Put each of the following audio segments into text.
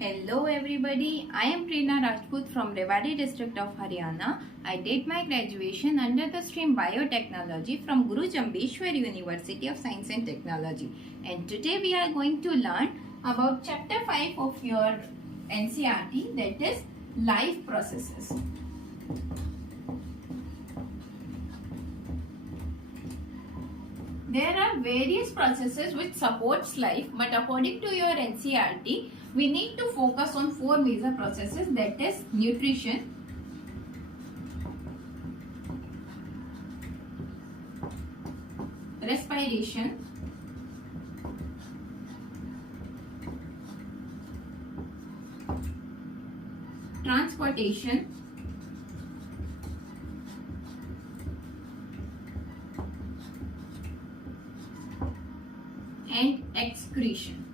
Hello everybody, I am Prerna Rajput from Alvary district of Haryana. I did my graduation under the stream Biotechnology from Guru Jambheshwar University of Science and Technology. And today we are going to learn about chapter 5 of your NCERT, that is life processes. There are various processes which supports life, but according to your NCERT, we need to focus on 4 major processes, that is nutrition, respiration, transportation, and excretion.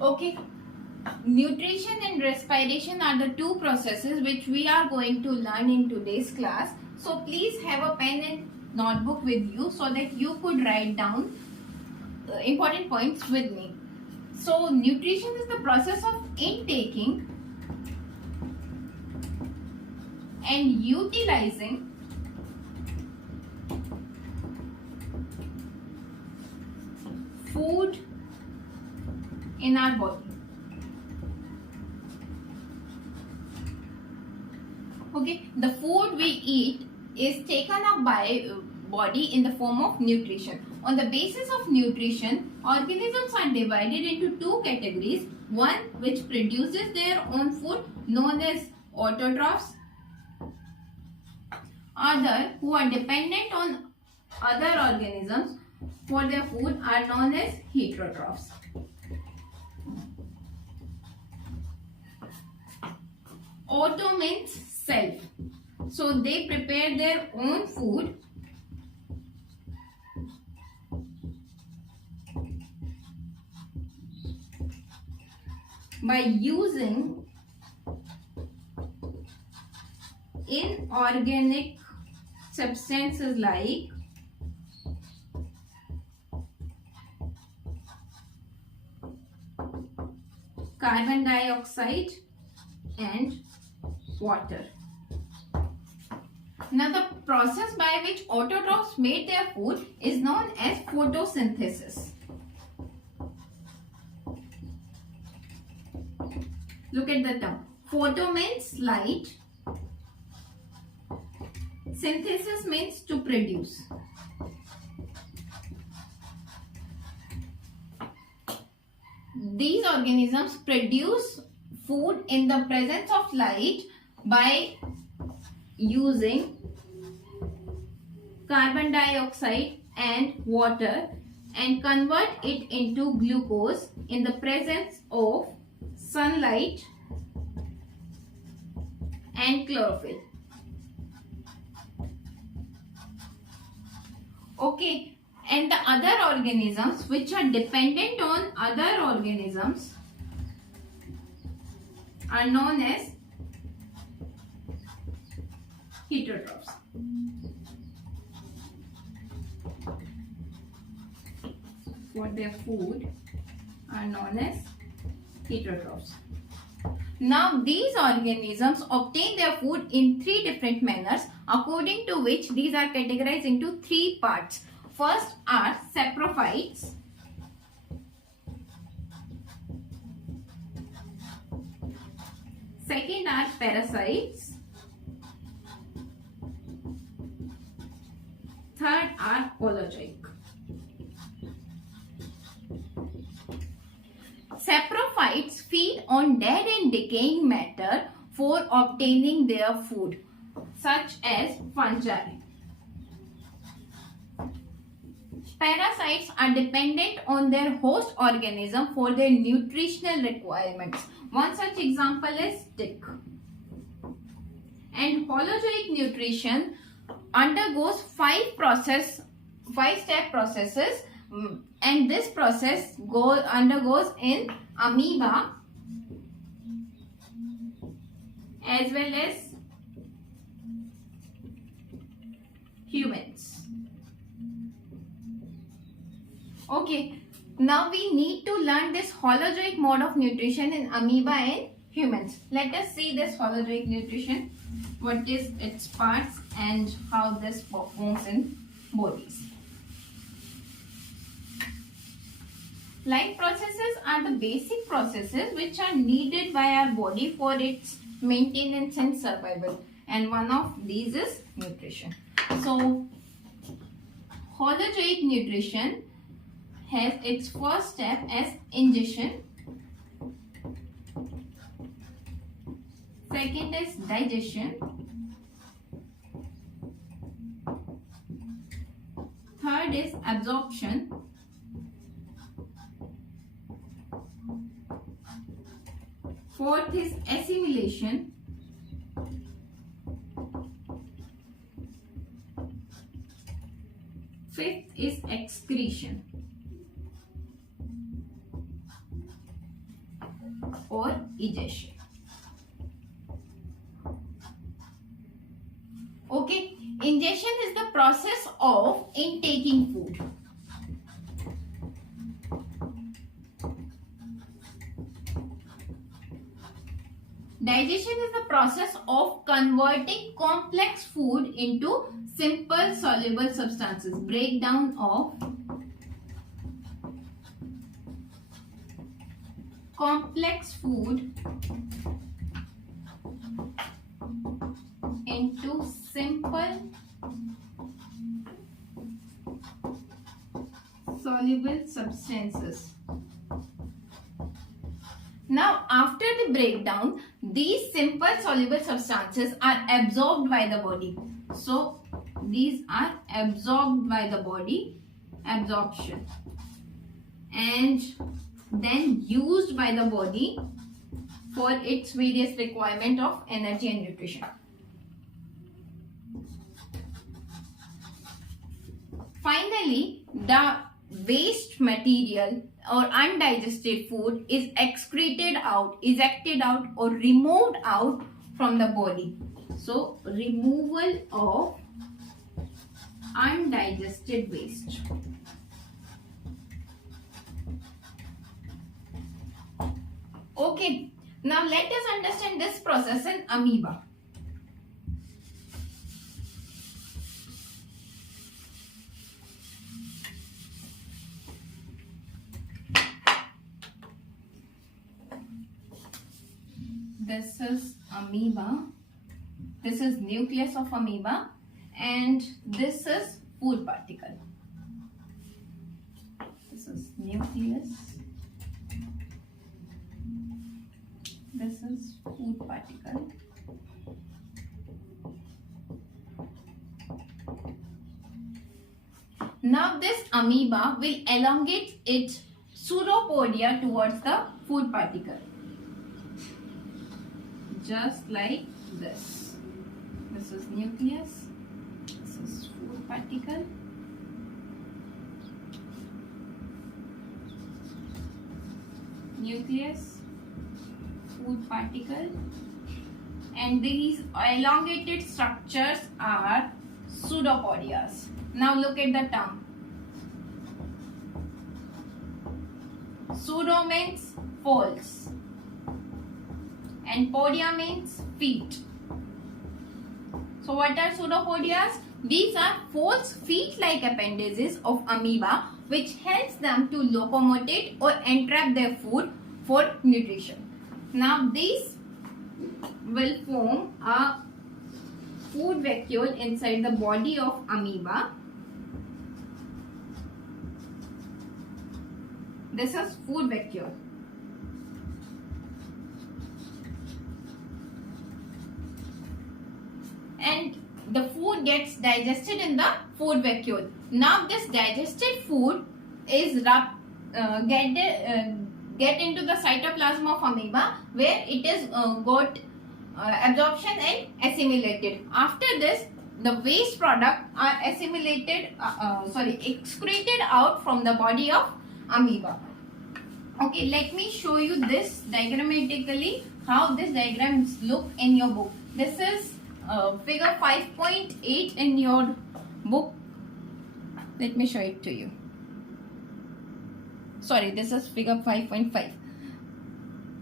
Okay, nutrition and respiration are the 2 processes which we are going to learn in today's class. So please have a pen and notebook with you so that you could write down important points with me. So nutrition is the process of intaking and utilizing food in our body. Okay, the food we eat is taken up by body in the form of nutrition. On the basis of nutrition, organisms are divided into 2 categories. One which produces their own food, known as autotrophs. Other who are dependent on other organisms for their food are known as heterotrophs. Auto means self. So they prepare their own food by using inorganic substances like carbon dioxide and water. Now the process by which autotrophs made their food is known as photosynthesis. Look at the term. Photo means light. Synthesis means to produce. These organisms produce food in the presence of light by using carbon dioxide and water and convert it into glucose in the presence of sunlight and chlorophyll. Okay, and the other organisms which are dependent on other organisms are known as heterotrophs. For their food are known as heterotrophs. Now these organisms obtain their food in 3 different manners, according to which these are categorized into 3 parts. First are saprophytes, second are parasites, third are holozoic. Saprophytes feed on dead and decaying matter for obtaining their food, such as fungi. Parasites are dependent on their host organism for their nutritional requirements. One such example is tick. And holozoic nutrition undergoes 5-step processes, and this process undergoes in amoeba as well as humans. Okay, Now we need to learn this holozoic mode of nutrition in amoeba and humans. Let us see this holozoic nutrition. What is its parts and how this performs in bodies. Life processes are the basic processes which are needed by our body for its maintenance and survival. And one of these is nutrition. So, holozoic nutrition has its first step as ingestion. Second is digestion. Third is absorption. Fourth is assimilation. Fifth is excretion or egestion. Okay, ingestion is the process of intaking food. Digestion is the process of converting complex food into simple soluble substances. Breakdown of complex food into simple soluble substances. Now, after the breakdown, these simple soluble substances are absorbed by the body. So, these are absorbed by the body, absorption, and then used by the body for its various requirement of energy and nutrition. Finally, the waste material or undigested food is excreted out, ejected out or removed out from the body. So, removal of undigested waste. Okay, now let us understand this process in amoeba. This is amoeba. This is nucleus of amoeba and this is food particle. This is nucleus. This is food particle. Now this amoeba will elongate its pseudopodia towards the food particle. Just like this. This is nucleus. This is food particle. Nucleus, food particle, and these elongated structures are pseudopodias. Now look at the term. Pseudo means false and podia means feet. So what are pseudopodias? These are false feet-like appendages of amoeba which helps them to locomote or entrap their food for nutrition. Now these will form a food vacuole inside the body of amoeba. This is food vacuole. And the food gets digested in the food vacuole. Now this digested food is get into the cytoplasm of amoeba where it is got absorption and assimilated. After this, the waste product are excreted out from the body of amoeba. Okay, let me show you this diagrammatically how this diagrams look in your book. This is figure 5.8 in your book. Let me show it to you. sorry, this is figure 5.5.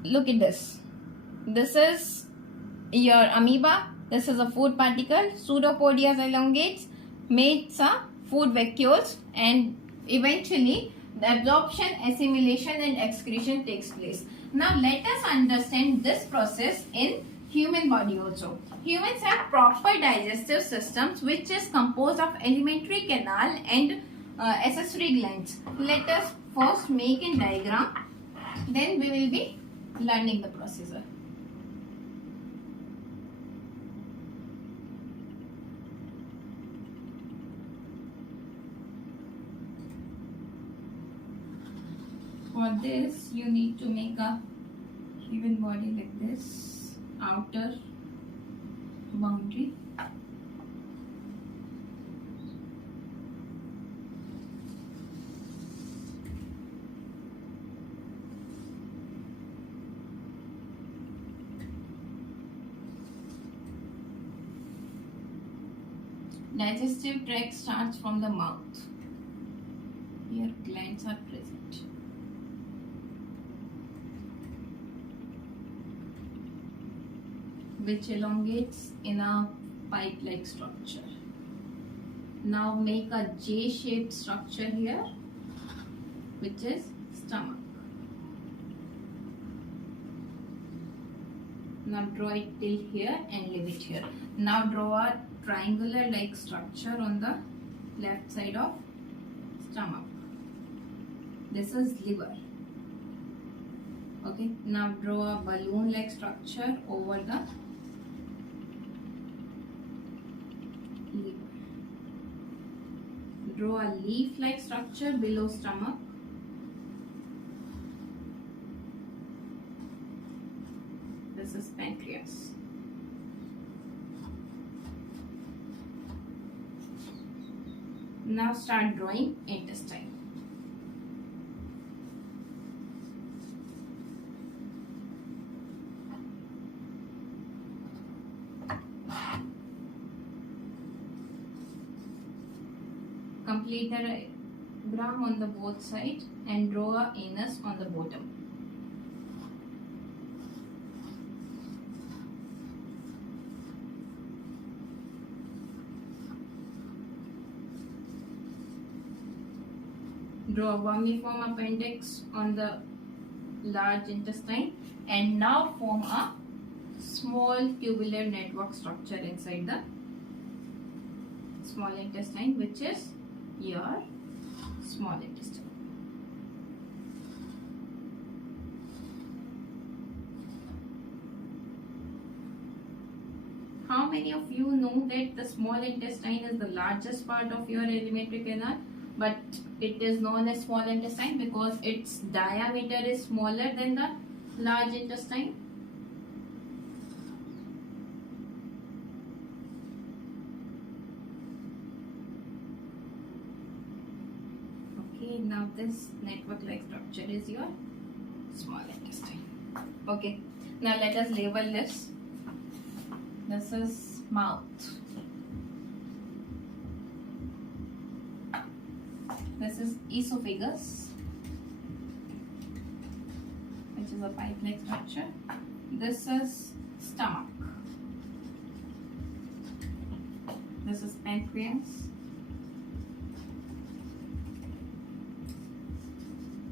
Look at this. This is your amoeba. This is a food particle. Pseudopodias elongates, makes a food vacuoles, and eventually the absorption, assimilation and excretion takes place. Now let us understand this process in human body also. Humans have proper digestive systems which is composed of alimentary canal and accessory glands. Let us first make a diagram, then we will be learning the procedure. For this you need to make a human body like this, outer boundary. Digestive tract starts from the mouth. Here glands are present. Which elongates in a pipe-like structure. Now make a J-shaped structure here, which is stomach. Now draw it till here and leave it here. Now draw a triangular-like structure on the left side of stomach. This is liver. Okay. Now draw a balloon-like structure over the liver. Draw a leaf-like structure below stomach. This is pancreas. Now start drawing intestine. Complete the diagram on the both sides and draw a anus on the bottom. Draw a vermiform appendix on the large intestine and now form a small tubular network structure inside the small intestine, which is your small intestine. How many of you know that the small intestine is the largest part of your alimentary canal, but it is known as small intestine because its diameter is smaller than the large intestine? Okay, now this network-like structure is your small intestine. Okay, now let us label this. This is mouth. This is esophagus, which is a pipe-like structure. This is stomach. This is pancreas.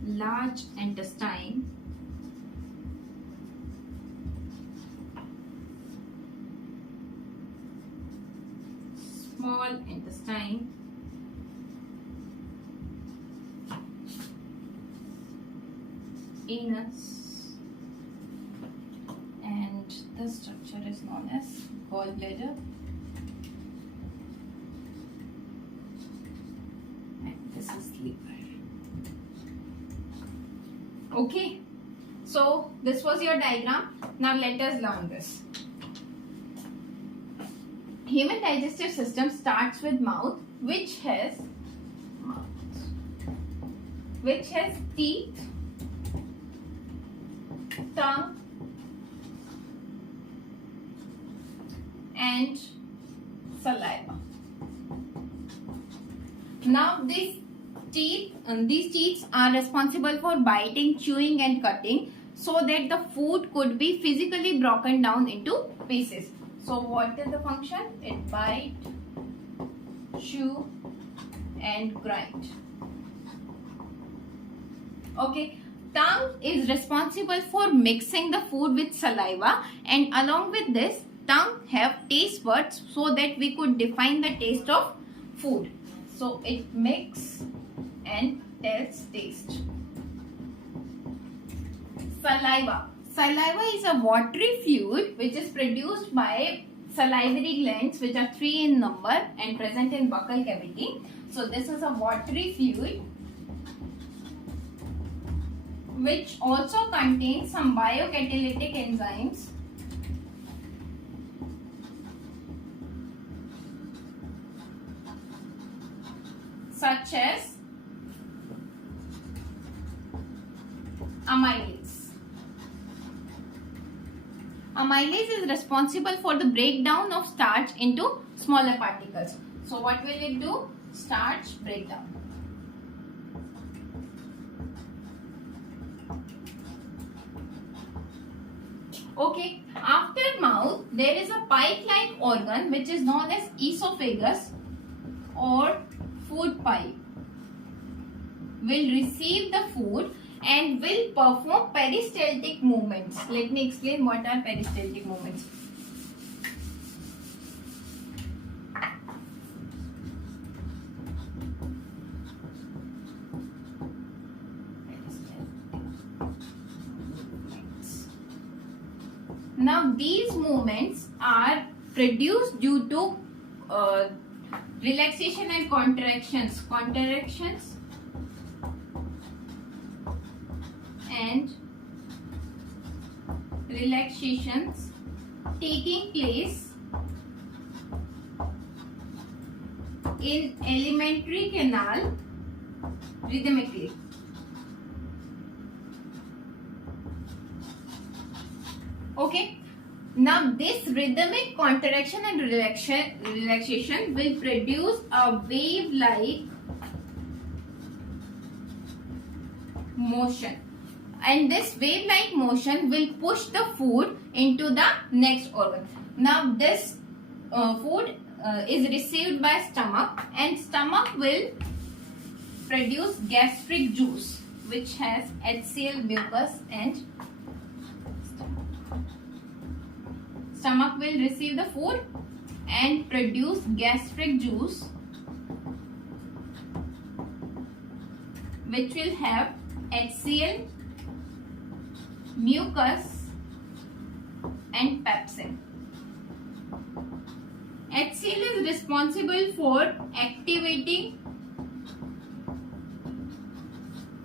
Large intestine. Small intestine. Anus, and this structure is known as gallbladder, and this is liver. Okay, so this was your diagram. Now let us learn this. Human digestive system starts with mouth, which has teeth, tongue and saliva. Now this teeth, these teeth are responsible for biting, chewing and cutting so that the food could be physically broken down into pieces. So what is the function? It bite, chew and grind. Okay. Tongue is responsible for mixing the food with saliva, and along with this, tongue have taste buds so that we could define the taste of food. So it mix and tells taste. Saliva. Saliva is a watery fluid which is produced by salivary glands, which are 3 in number and present in buccal cavity. So this is a watery fluid which also contains some biocatalytic enzymes such as amylase. Amylase is responsible for the breakdown of starch into smaller particles. So what will it do? Starch breakdown. Okay, after mouth, there is a pipe-like organ which is known as esophagus or food pipe. Will receive the food and will perform peristaltic movements. Let me explain what are peristaltic movements. Now these movements are produced due to relaxation and contractions. Contractions and relaxations taking place in alimentary canal rhythmically. Okay. Now this rhythmic contraction and relaxation will produce a wave-like motion, and this wave-like motion will push the food into the next organ. Now this food is received by stomach, and stomach will produce gastric juice which has HCl, mucus and stomach will receive the food and produce gastric juice which will have HCl, mucus and pepsin. HCl is responsible for activating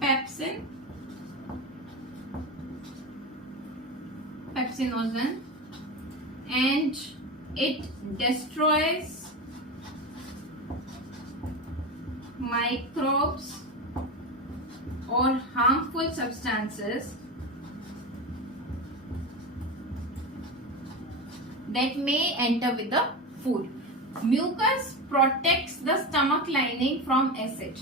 pepsinogen, and it destroys microbes or harmful substances that may enter with the food. Mucus protects the stomach lining from acid.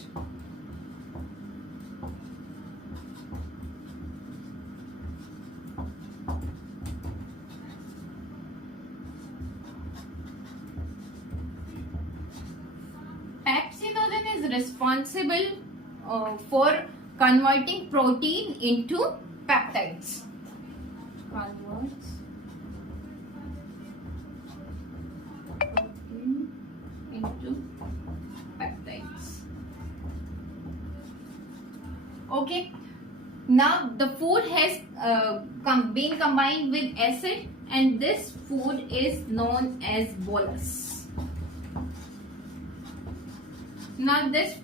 Pepsinogen is responsible for converting protein into peptides. Converts protein into peptides. Okay. Now the food has been combined with acid, and this food is known as bolus. Now this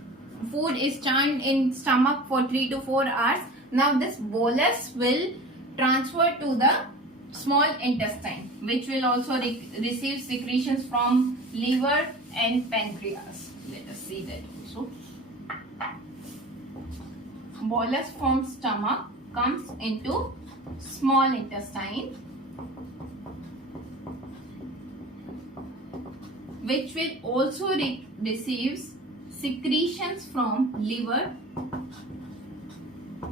food is churned in stomach for 3 to 4 hours. Now this bolus will transfer to the small intestine, which will also receive secretions from liver and pancreas. Let us see that also. Bolus from stomach comes into small intestine, which will also receive secretions from liver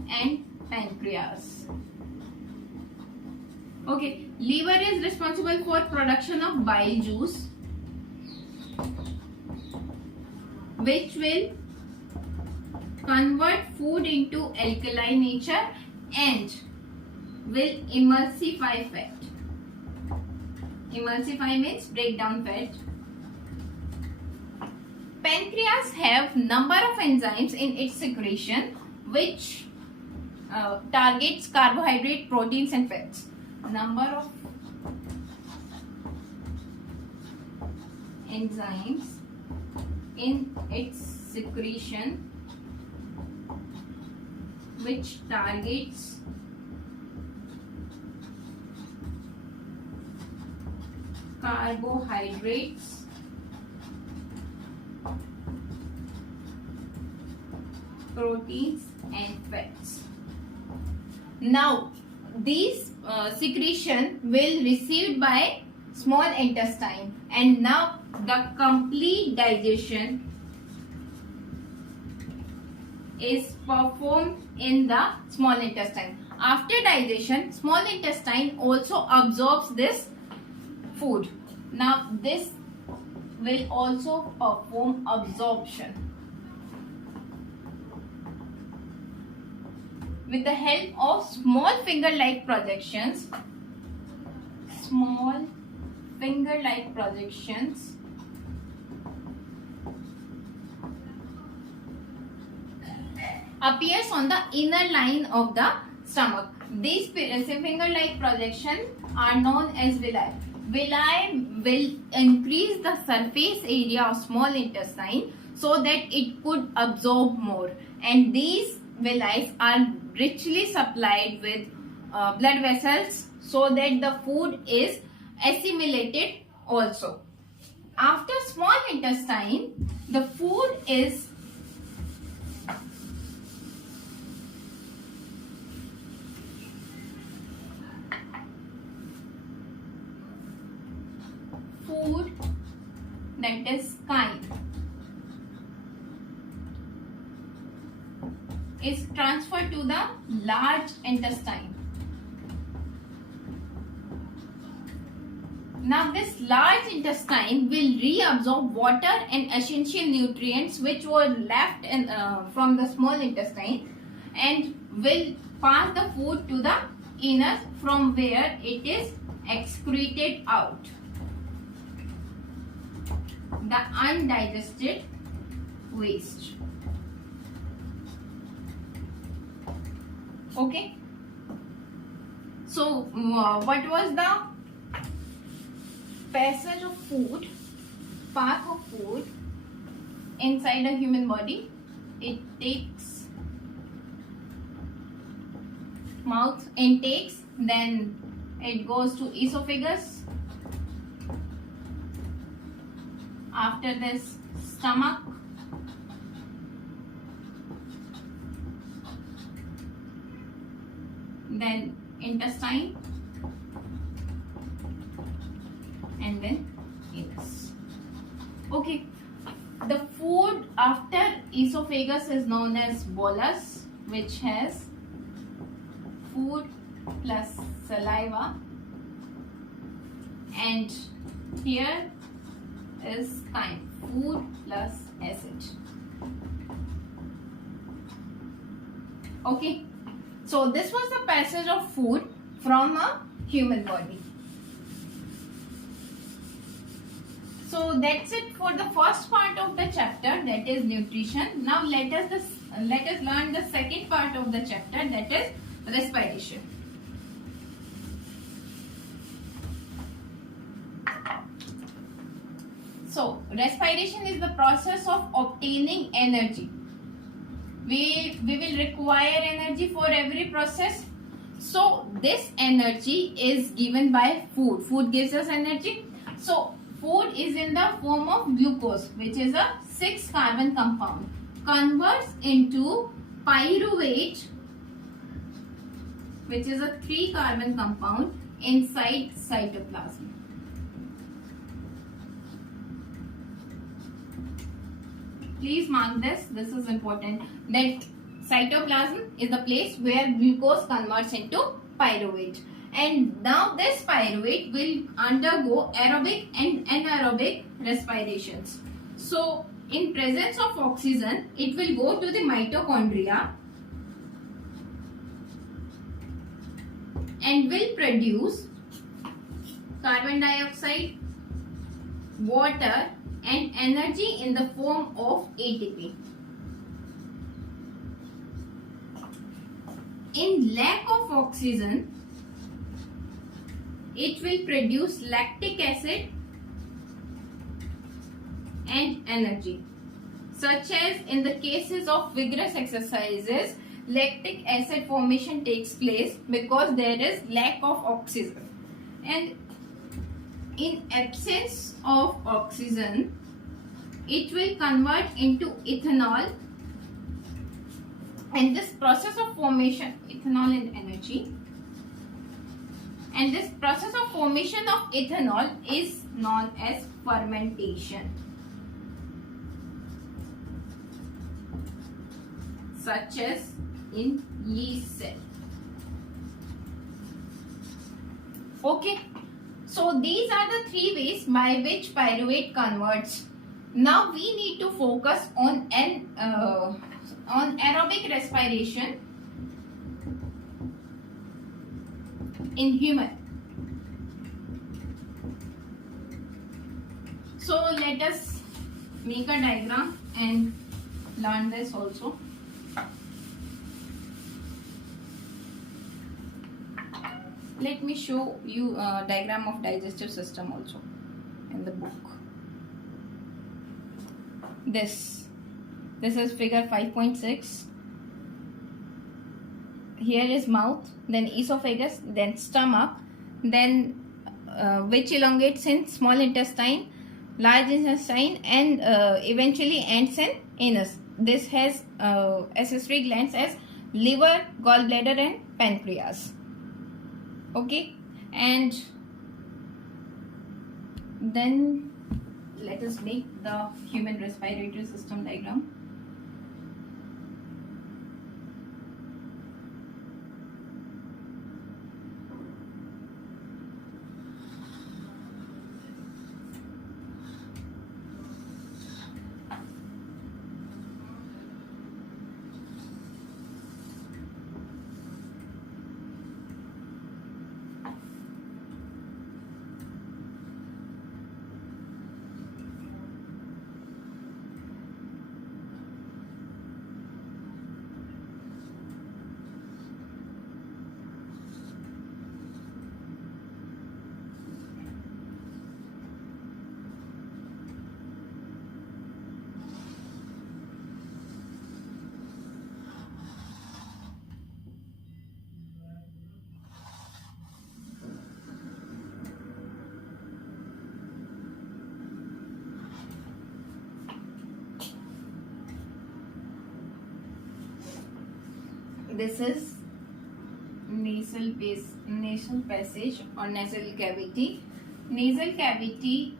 and pancreas. Okay, liver is responsible for production of bile juice, which will convert food into alkaline nature and will emulsify fat. Emulsify means break down fat. Pancreas have number of enzymes in its secretion which targets carbohydrate, proteins and fats. Number of enzymes in its secretion which targets carbohydrates, proteins and fats. Now these secretion will received by small intestine, and now the complete digestion is performed in the small intestine. After digestion, small intestine also absorbs this food. Now this will also perform absorption with the help of small finger-like projections. Small finger-like projections appears on the inner line of the stomach. These finger-like projections are known as villi. Villi will increase the surface area of small intestine so that it could absorb more, and these villi are richly supplied with blood vessels so that the food is assimilated also. After small intestine, the food is that is chyme is transferred to the large intestine. Now this large intestine will reabsorb water and essential nutrients which were left in, from the small intestine, and will pass the food to the inner, from where it is excreted out. The undigested waste. Okay. So what was the passage of food, path of food inside a human body? It takes mouth intakes, then it goes to esophagus. After this, stomach, then intestine, and then anus. Okay, the food after esophagus is known as bolus, which has food plus saliva, and here is chyme, food plus acid. Okay, so this was the passage of food from a human body. So that's it for the first part of the chapter, that is nutrition. Now let us learn the second part of the chapter, that is respiration. So respiration is the process of obtaining energy. We will require energy for every process. So this energy is given by food. Food gives us energy. So food is in the form of glucose, which is a 6-carbon compound, converts into pyruvate, which is a 3-carbon compound, inside cytoplasm. Please mark this. This is important. That cytoplasm is the place where glucose converts into pyruvate. And now this pyruvate will undergo aerobic and anaerobic respirations. So in presence of oxygen, it will go to the mitochondria and will produce carbon dioxide, water and energy in the form of ATP. In lack of oxygen, it will produce lactic acid and energy. Such as in the cases of vigorous exercises, lactic acid formation takes place because there is lack of oxygen. And in absence of oxygen, it will convert into ethanol, and this process of formation, ethanol and energy, and this process of formation of ethanol is known as fermentation, such as in yeast cell. Okay, so these are the three ways by which pyruvate converts. Now we need to focus on aerobic respiration in human. So let us make a diagram and learn this also. Let me show you a diagram of digestive system also in the book. This is figure 5.6. Here is mouth, then esophagus, then stomach, then which elongates in small intestine, large intestine, and eventually ends in anus. This has accessory glands as liver, gallbladder and pancreas. Okay, and then let us make the human respiratory system diagram. This is nasal passage or nasal cavity. Nasal cavity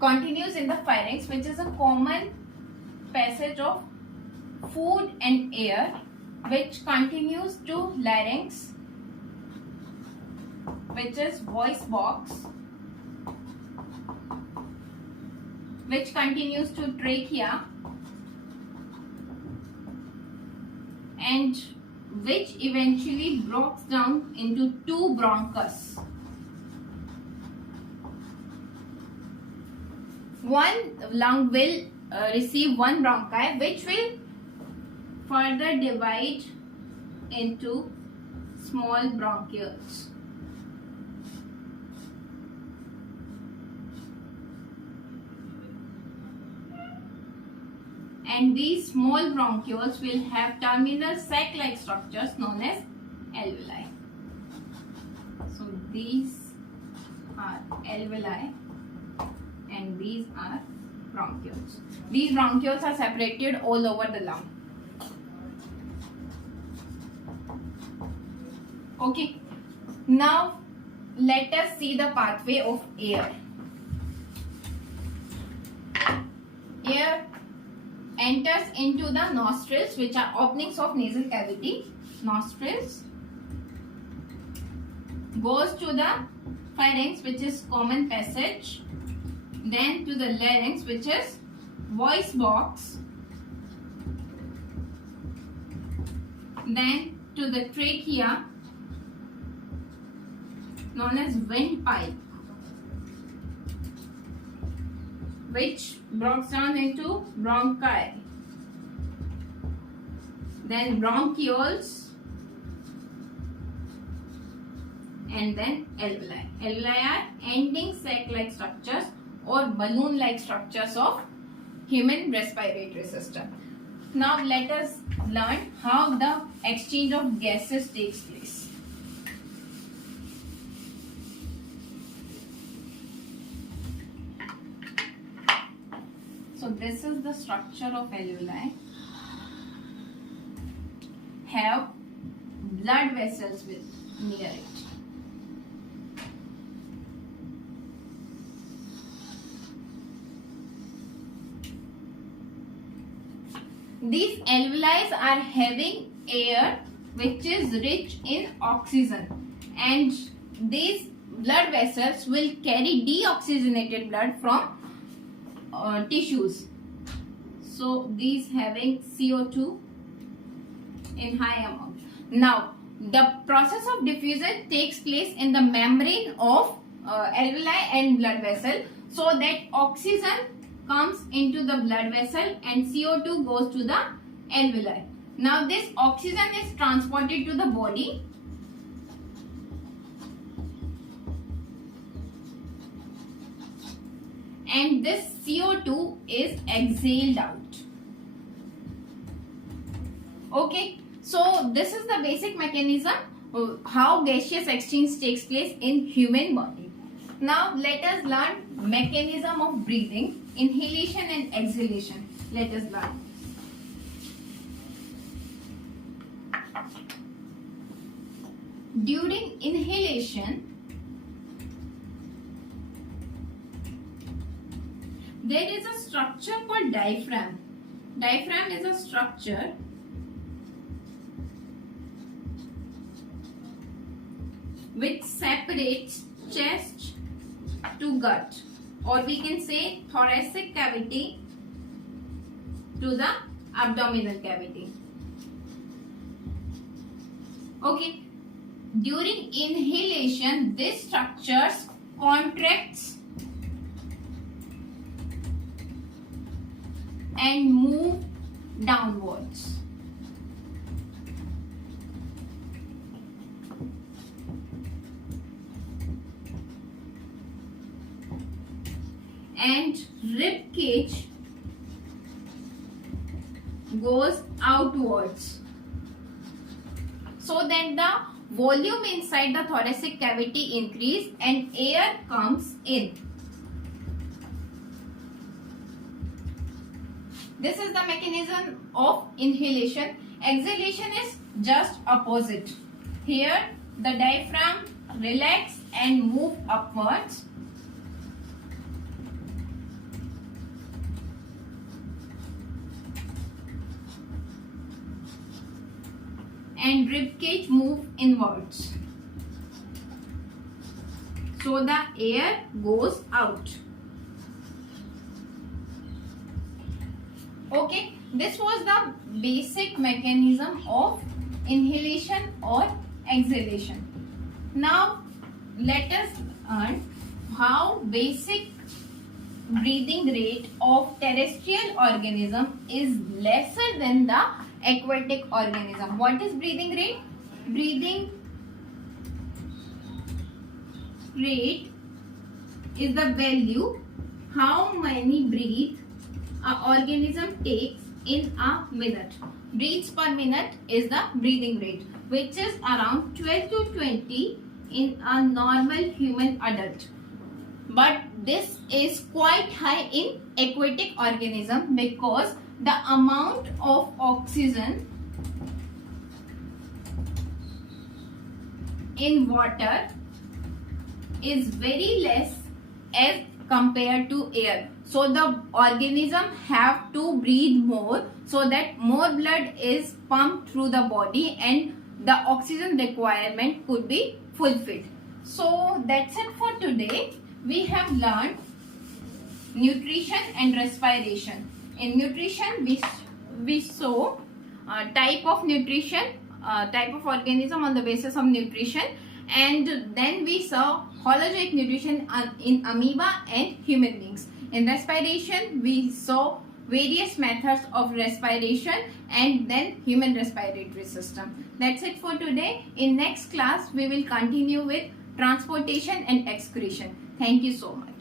continues in the pharynx, which is a common passage of food and air, which continues to larynx, which is voice box, which continues to trachea, and which eventually breaks down into two bronchus. One lung will receive one bronchi, which will further divide into small bronchioles. And these small bronchioles will have terminal sac-like structures known as alveoli. So these are alveoli and these are bronchioles. These bronchioles are separated all over the lung. Okay. Now let us see the pathway of air. Air enters into the nostrils, which are openings of nasal cavity. Nostrils, goes to the pharynx, which is common passage, then to the larynx, which is voice box, then to the trachea, known as windpipe, which breaks down into bronchi, then bronchioles, and then alveoli. Alveoli are ending sac-like structures or balloon-like structures of human respiratory system. Now let us learn how the exchange of gases takes place. So this is the structure of alveoli. Have blood vessels near it. These alveoli are having air which is rich in oxygen, and these blood vessels will carry deoxygenated blood from tissues. So these having CO2 in high amount. Now the process of diffusion takes place in the membrane of alveoli and blood vessel, so that oxygen comes into the blood vessel and CO2 goes to the alveoli. Now this oxygen is transported to the body, and this CO2 is exhaled out. Okay, so this is the basic mechanism how gaseous exchange takes place in human body. Now let us learn mechanism of breathing, inhalation and exhalation. Let us learn. During inhalation, there is a structure called diaphragm. Diaphragm is a structure which separates chest to gut, or we can say thoracic cavity to the abdominal cavity. Okay, during inhalation, this structure contracts and move downwards. And rib cage goes outwards, so that the volume inside the thoracic cavity increase and air comes in. This is the mechanism of inhalation. Exhalation is just opposite. Here the diaphragm relax and move upwards, and rib cage move inwards, so the air goes out. Okay, this was the basic mechanism of inhalation or exhalation. Now let us learn how basic breathing rate of terrestrial organism is lesser than the aquatic organism. What is breathing rate? Breathing rate is the value how many breaths an organism takes in a minute. Breaths per minute is the breathing rate, which is around 12 to 20 in a normal human adult. But this is quite high in aquatic organism because the amount of oxygen in water is very less as compared to air. So the organism have to breathe more so that more blood is pumped through the body and the oxygen requirement could be fulfilled. So that's it for today. We have learned nutrition and respiration. In nutrition, we saw type of nutrition, type of organism on the basis of nutrition, and then we saw holozoic nutrition in amoeba and human beings. In respiration, we saw various methods of respiration and then human respiratory system. That's it for today. In next class, we will continue with transportation and excretion. Thank you so much.